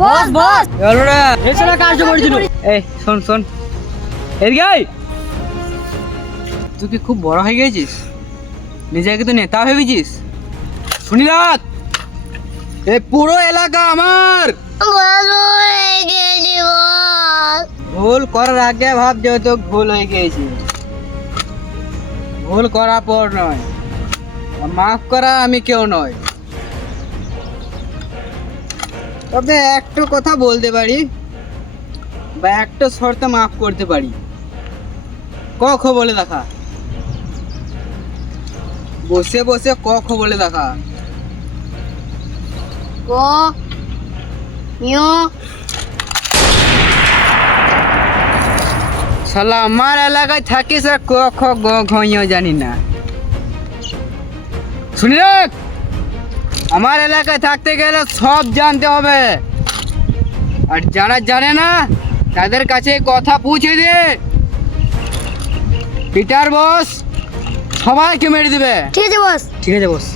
বস বস চলো রে। এসে না কাজ করেছিল এই শোন শোন, এদিকে আয়। তুই কি খুব বড় হয়ে গেছিস? নিজেকে তো নেতা ভেবেছিস? শুনি রাখ, এই পুরো এলাকা আমার। ভুল করার আগে ভাব যেহেতু ভুল হয়ে গিয়েছে, ভুল করার পর নয়, মাফ করা আমি কেউ নয়। তবে একটা কথা বলতে পারি, বা একটা শর্তে মাফ করতে পারি। ক খ বলে দেখা, বসে বসে ক খ বলে দেখা। ক ইয় শালা আমার এলাকায় থাকিস আর ক খ গ ঘইও জানি না। শুনি রাখ, আমার এলাকায় থাকতে গেলে সব জানতে হবে, আর যারা জানে না তাদের কাছে কথা পৌঁছে দে। পিটার বস সবাইকে মেরে দিবে। ঠিক আছে বস ঠিক আছে বস।